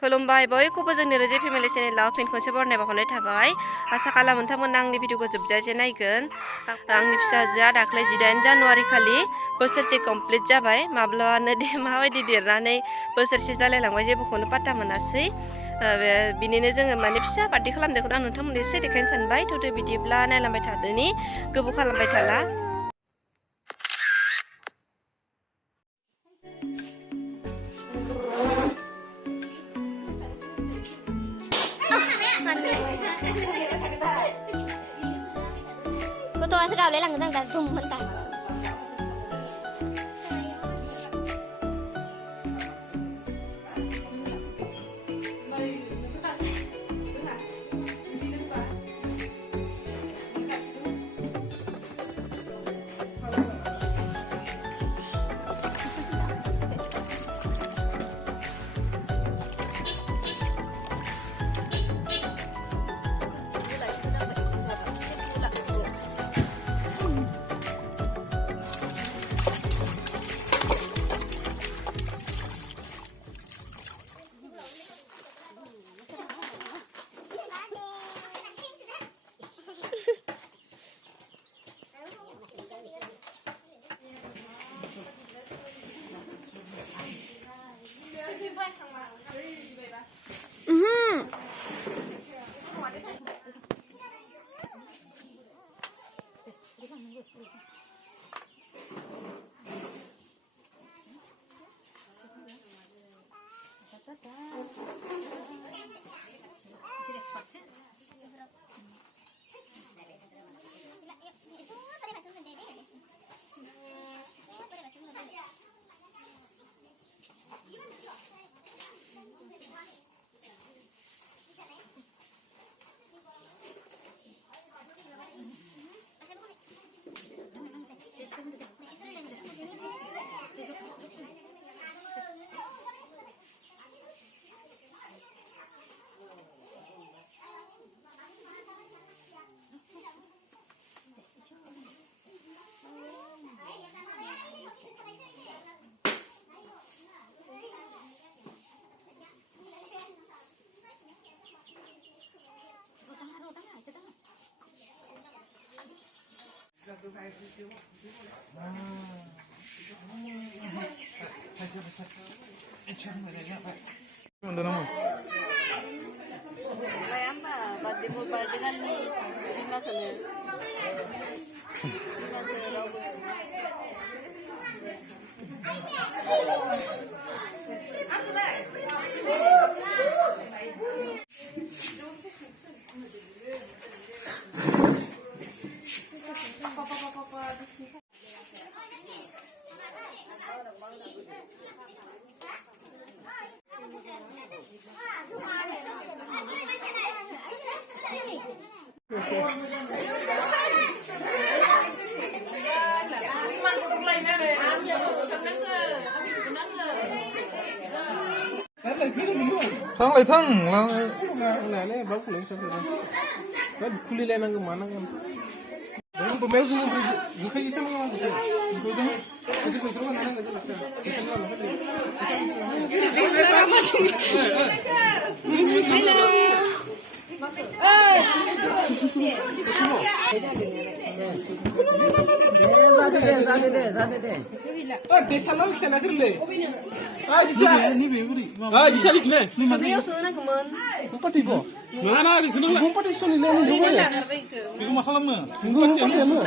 खुलुमबाय बयखौबो जोंनि रोजे फेमिलि चेनेलाव फिन खनसे बरायनाय बावहरनाय थाबाय। आसा खालामो नोंथांमोना आंनि भिडिअखौ जोबजासे नायगोन। आंनि फिसाजोआ दाख्लै 18 जानुवारि खालि बोसोरसे कमप्लिट जाबाय। माब्लाबानो माबायदि देरनानै बोसोरसे जालायलांबाय जेबोखौनो पात्ता मोनासै। बिनिनो जोङो माने फिसा पार्टि खालामनायखौनो आं नोंथांमोननो एसे देखायनो सानबाय। थौदो बिदिब्ला नायलांबाय थादोनि गोबाव खालामबाय थाला। Gua sekali lang nang datum mentah. Thằng lại thằng là này bóc lấy cho rồi. Nó fully lên năng mà năng. Nó có mấy dùng cái gì sao nó cái đó. Cái gì cũng sao nó năng cái đó. Cái sao nó Desa sana kerle. Desa ni kene. Bumpat ibu. Mana ni kene? Bumpat isu ni lemu dua. Ibu makalam na. Bumpat lemu.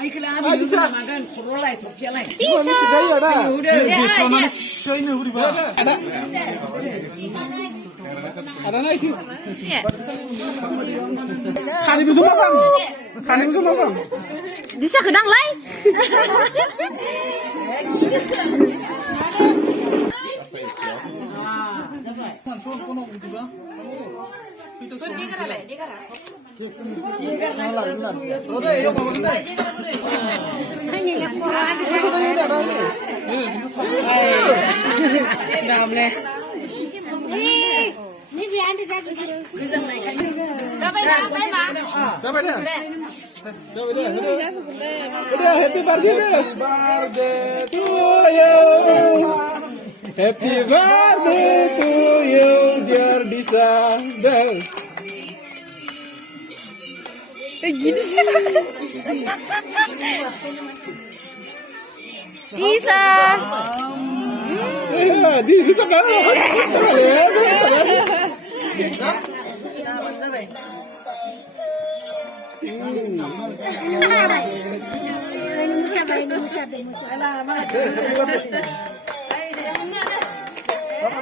Ay kailangan dito na magan kurolay to pialay. Desa. Ada. Desa mana shay na huri ba? Ada. Ada na itu. Kani bisu makan. Kani bisu makan. Disa kedang lai. Ini biar di sana. Dapat dah. Dapat dah. Udah, happy birthday to you. Happy birthday to you, dear Disa. Gitu sih. Disa. Di Disa berapa?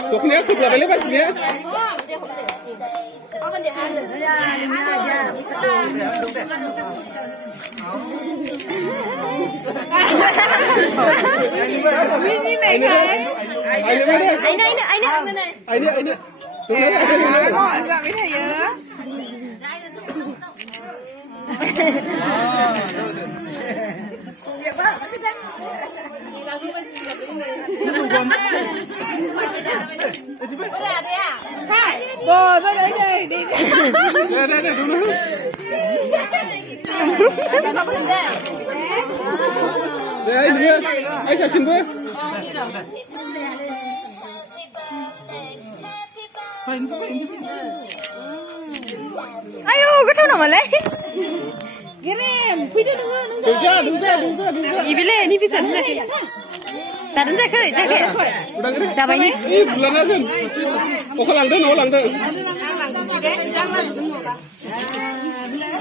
Tuknya aku belakangnya pas dia. Ayo, gue tahu nama leh. Ibile, ini bisa nih. Sadun jaga, jaga. Siapa ini? Ih, bulan aja. Oh, langdan.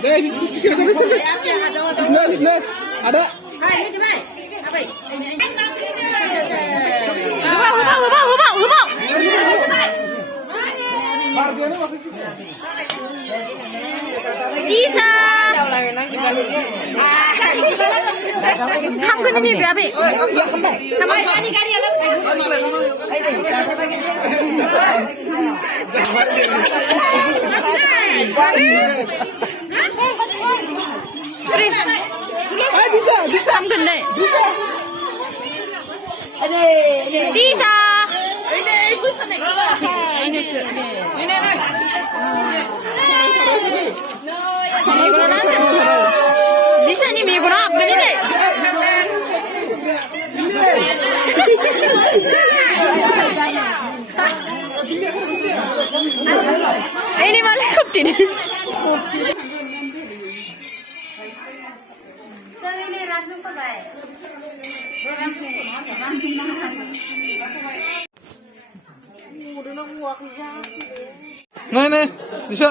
Deh, ini ada. Hubau. Disa. Kamu ini berapa? Kamu ini kari alam. Spring. Disa. Kamu gede. Disa. Ini. Disa ini minggu apa ini? Ini malah kuptin. Nih, bisa.